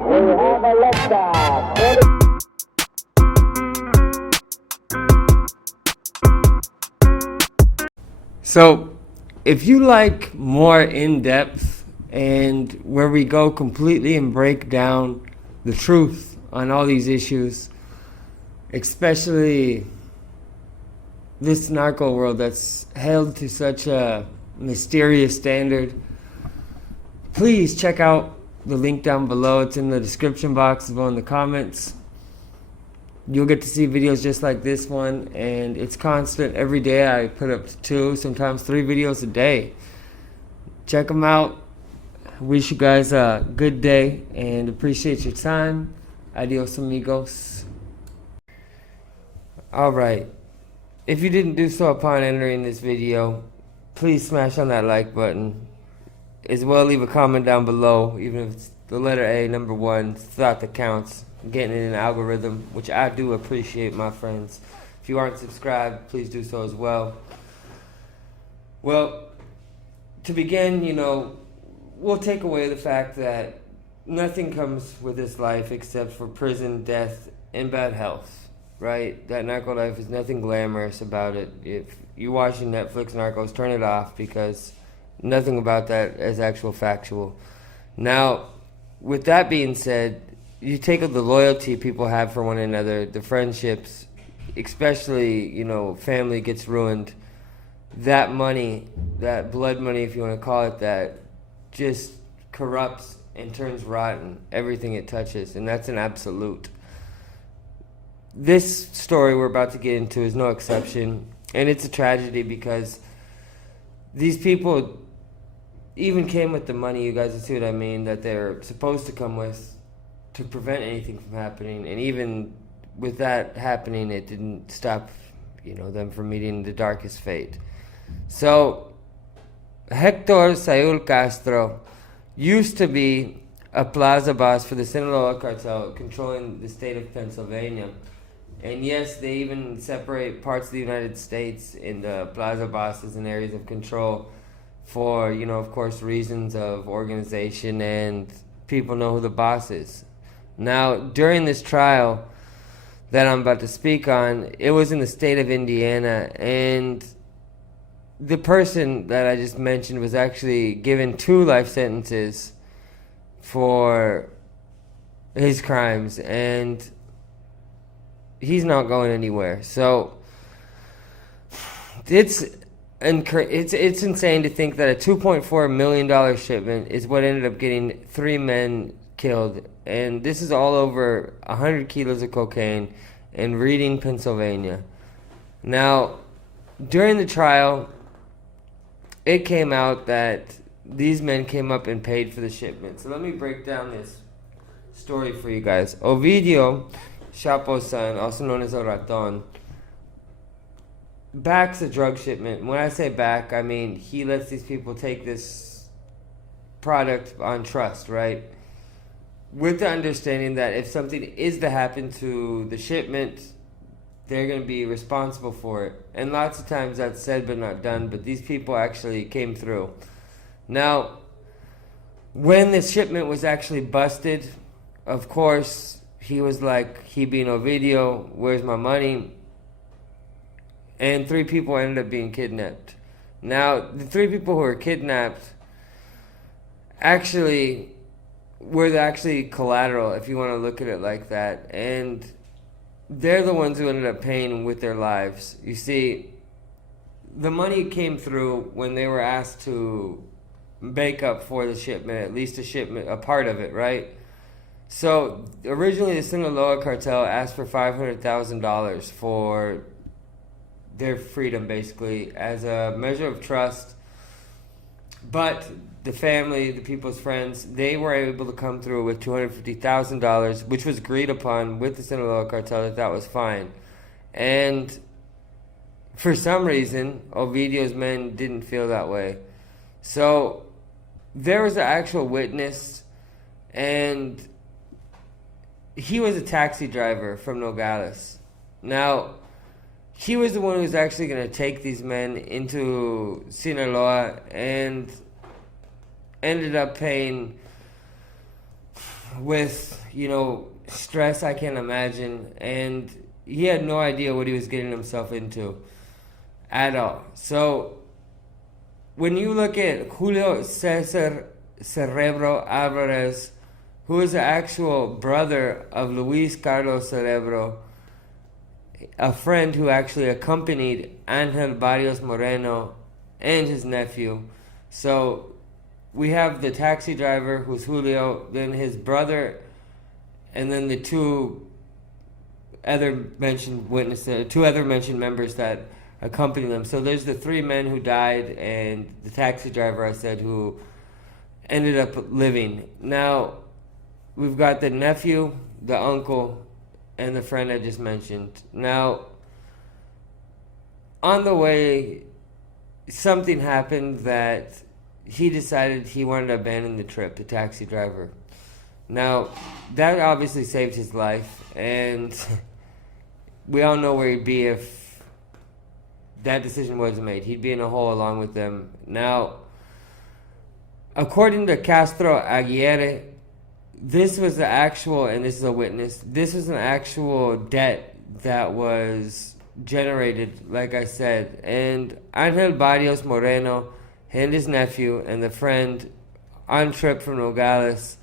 have a liftoff. So, if you like more in-depth and where we go completely and break down the truth on all these issues, especially this narco world that's held to such a mysterious standard, please check out the link down below. It's in the description box or in the comments. You'll get to see videos just like this one, and it's constant. Every day I put up 2, sometimes 3 videos a day. Check them out. Wish you guys a good day and appreciate your time. Adios, amigos. Alright, if you didn't do so upon entering this video, please smash on that like button. As well, leave a comment down below, even if it's the letter A, number 1, thought that counts. Getting in an algorithm, which I do appreciate, my friends. If you aren't subscribed, please do so as well. Well, to begin, we'll take away the fact that nothing comes with this life except for prison, death, and bad health, right? That narco life is nothing glamorous about it. If you're watching Netflix Narcos, turn it off, because nothing about that is actual factual. Now, with that being said, you take up the loyalty people have for one another, the friendships, especially, family gets ruined. That money, that blood money, if you want to call it that, just corrupts and turns rotten everything it touches, and that's an absolute. This story we're about to get into is no exception, and it's a tragedy because these people even came with the money, you guys will see what I mean, that they're supposed to come with to prevent anything from happening. And even with that happening, it didn't stop, them from meeting the darkest fate. So, Hector Castro used to be a plaza boss for the Sinaloa cartel, controlling the state of Pennsylvania. And yes, they even separate parts of the United States into plaza bosses and areas of control for, of course, reasons of organization and people know who the boss is. Now, during this trial that I'm about to speak on, it was in the state of Indiana, and the person that I just mentioned was actually given 2 life sentences for his crimes, and he's not going anywhere. So it's insane to think that a $2.4 million shipment is what ended up getting 3 men killed, and this is all over 100 kilos of cocaine in Reading, Pennsylvania. Now, during the trial, it came out that these men came up and paid for the shipment. So let me break down this story for you guys. Ovidio, Chapo's son, also known as El Raton, backs a drug shipment. When I say back, I mean he lets these people take this product on trust, right? With the understanding that if something is to happen to the shipment, they're going to be responsible for it. And lots of times that's said but not done, but these people actually came through. Now, when this shipment was actually busted, of course, he was like, he being Ovidio, where's my money? And 3 people ended up being kidnapped. Now, the 3 people who were kidnapped actually were actually collateral, if you want to look at it like that. And they're the ones who ended up paying with their lives. You see, the money came through when they were asked to make up for the shipment, at least a part of it, right? So, originally the Sinaloa cartel asked for $500,000 for their freedom, basically, as a measure of trust. But the family, the people's friends, they were able to come through with $250,000, which was agreed upon with the Sinaloa cartel that was fine. And for some reason, Ovidio's men didn't feel that way. So there was an actual witness, and he was a taxi driver from Nogales. Now, he was the one who was actually going to take these men into Sinaloa and ended up paying with, stress I can't imagine. And he had no idea what he was getting himself into at all. So when you look at Julio Cesar Cerebro Alvarez, who is the actual brother of Luis Carlos Cerebro, a friend who actually accompanied Angel Barrios Moreno and his nephew. So we have the taxi driver, who's Julio, then his brother, and then the two other mentioned members that accompany them. So there's the three men who died and the taxi driver, I said, who ended up living. Now, we've got the nephew, the uncle, and the friend I just mentioned. Now, on the way, something happened that he decided he wanted to abandon the trip, the taxi driver. Now, that obviously saved his life, and we all know where he'd be if that decision wasn't made. He'd be in a hole along with them. Now, according to Castro Aguirre, this was the actual, and this is a witness, this was an actual debt that was generated, like I said. And Angel Barrios Moreno and his nephew and the friend on trip from Nogales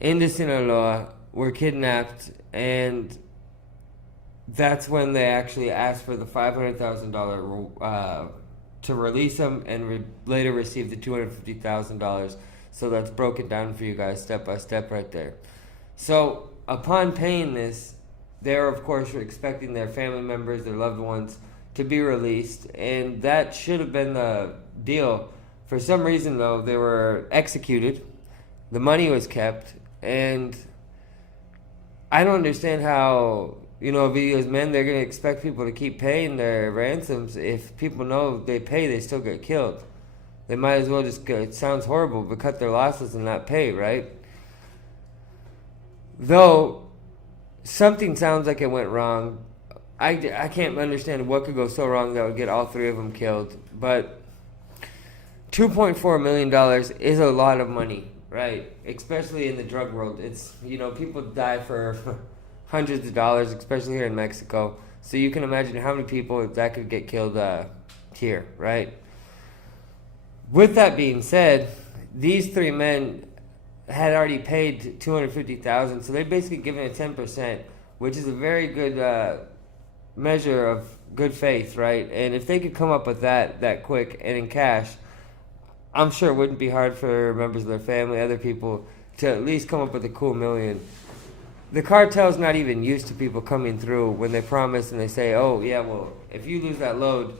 into Sinaloa were kidnapped, and that's when they actually asked for the $500,000 to release them, and later received the $250,000. So that's broken down for you guys step by step right there. So upon paying this, they're of course expecting their family members, their loved ones, to be released, and that should have been the deal. For some reason, though, they were executed. The money was kept, and I don't understand how, Ovidio's men, they're going to expect people to keep paying their ransoms. If people know they pay, they still get killed. They might as well just it sounds horrible, but cut their losses and not pay, right? Though, something sounds like it went wrong. I can't understand what could go so wrong that would get all three of them killed. But $2.4 million is a lot of money, right? Especially in the drug world. It's, people die for hundreds of dollars, especially here in Mexico. So you can imagine how many people that could get killed here, right? With that being said, these three men had already paid $250,000, so they're basically given it 10%, which is a very good measure of good faith, right? And if they could come up with that quick and in cash, I'm sure it wouldn't be hard for members of their family, other people, to at least come up with a cool million. The cartel's not even used to people coming through when they promise and they say, oh, yeah, well, if you lose that load,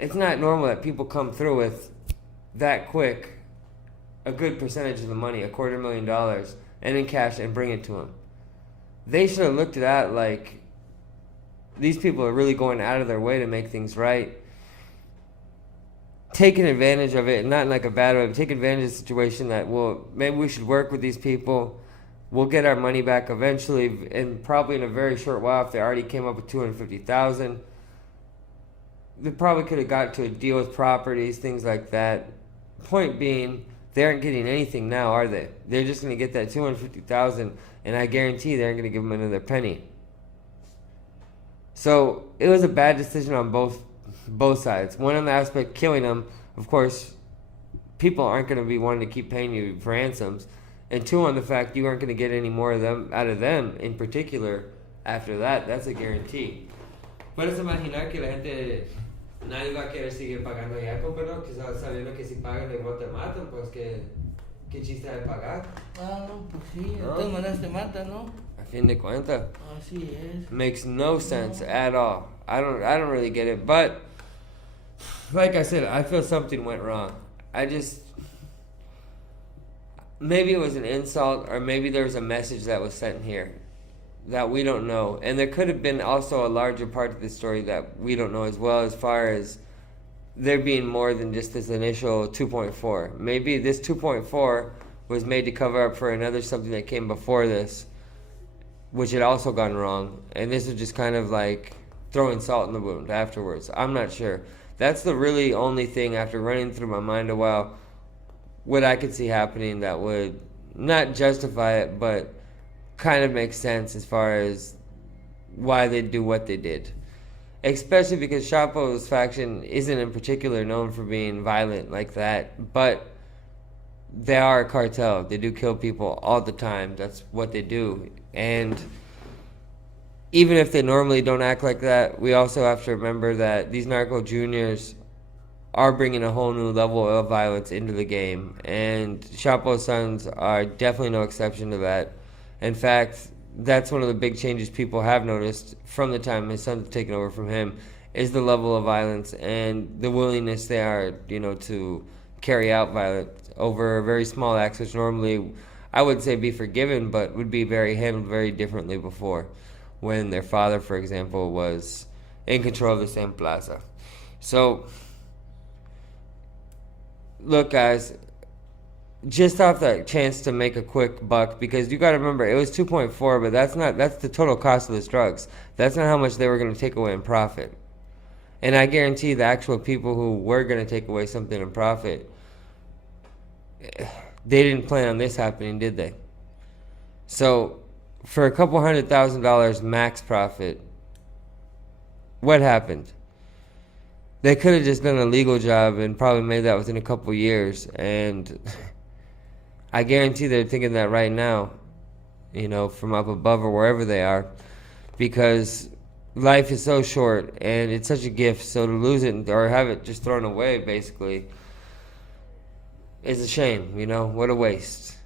it's not normal that people come through with that quick a good percentage of the money, $250,000, and in cash, and bring it to them. They should have looked at that like, these people are really going out of their way to make things right. Taking advantage of it, not in like a bad way, but take advantage of the situation that, well, maybe we should work with these people. We'll get our money back eventually, and probably in a very short while. If they already came up with $250,000, they probably could have got to a deal with properties, things like that. Point being, they aren't getting anything now, are they? They're just going to get that $250,000, and I guarantee they aren't going to give them another penny. So it was a bad decision on both sides. One on the aspect killing them, of course, people aren't going to be wanting to keep paying you for ransoms, and two on the fact you aren't going to get any more of them out of them in particular after that. That's a guarantee. Puedes imaginar que la gente nadie va a querer seguir pagando ya, pero quizás sabiendo que si pagan igual te matan, pues que qué chiste de pagar. Ah, no, pues sí, de todas maneras te matan, ¿no? A fin de cuentas. Así es. Makes no sense at all. I don't really get it, but like I said, I feel something went wrong. Maybe it was an insult, or maybe there was a message that was sent here that we don't know. And there could have been also a larger part of the story that we don't know as well, as far as there being more than just this initial 2.4. Maybe this 2.4 was made to cover up for another something that came before this, which had also gone wrong. And this was just kind of like throwing salt in the wound afterwards. I'm not sure. That's the really only thing, after running through my mind a while, what I could see happening that would not justify it, but kind of makes sense as far as why they do what they did. Especially because Chapo's faction isn't in particular known for being violent like that, but they are a cartel. They do kill people all the time. That's what they do. And even if they normally don't act like that, we also have to remember that these narco juniors are bringing a whole new level of violence into the game. And Chapo's sons are definitely no exception to that. In fact, that's one of the big changes people have noticed from the time his sons have taken over from him, is the level of violence and the willingness they are, to carry out violence over very small acts, which normally I would say be forgiven, but would be handled very differently before, when their father, for example, was in control of the same plaza. So, look, guys, just off that chance to make a quick buck, because you got to remember, it was 2.4, but that's the total cost of this drugs. That's not how much they were going to take away in profit. And I guarantee the actual people who were going to take away something in profit, they didn't plan on this happening, did they? So, for a couple $100,000 max profit, what happened? They could have just done a legal job and probably made that within a couple years. And I guarantee they're thinking that right now, from up above or wherever they are, because life is so short and it's such a gift. So to lose it or have it just thrown away, basically, is a shame. What a waste.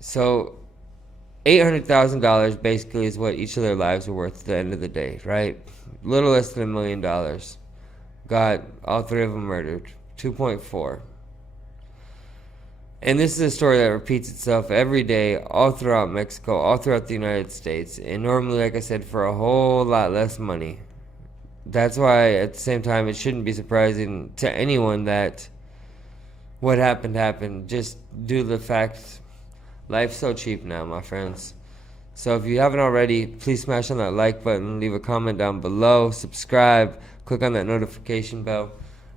So $800,000 basically is what each of their lives were worth at the end of the day, right? Little less than $1 million. Got all three of them murdered. 2.4. And this is a story that repeats itself every day, all throughout Mexico, all throughout the United States. And normally, like I said, for a whole lot less money. That's why, at the same time, it shouldn't be surprising to anyone that what happened, just due to the fact life's so cheap now, my friends. So if you haven't already, please smash on that like button, leave a comment down below, subscribe, click on that notification bell.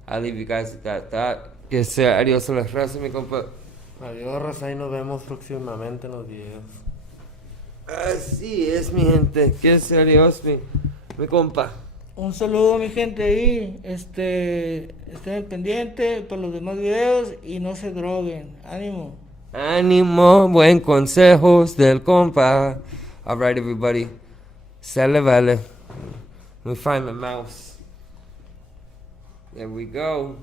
I'll leave you guys with that thought. Que sea adiós a la raza, mi compa. Adiós, raza, y nos vemos próximamente en los videos. Así es, mi gente. Que sea adiós, mi compa. Un saludo, mi gente ahí. Estén al pendiente para los demás videos y no se droguen. Ánimo. Ánimo, buen consejos del compa. Alright, everybody. Sale vale. Let me find the mouse. There we go.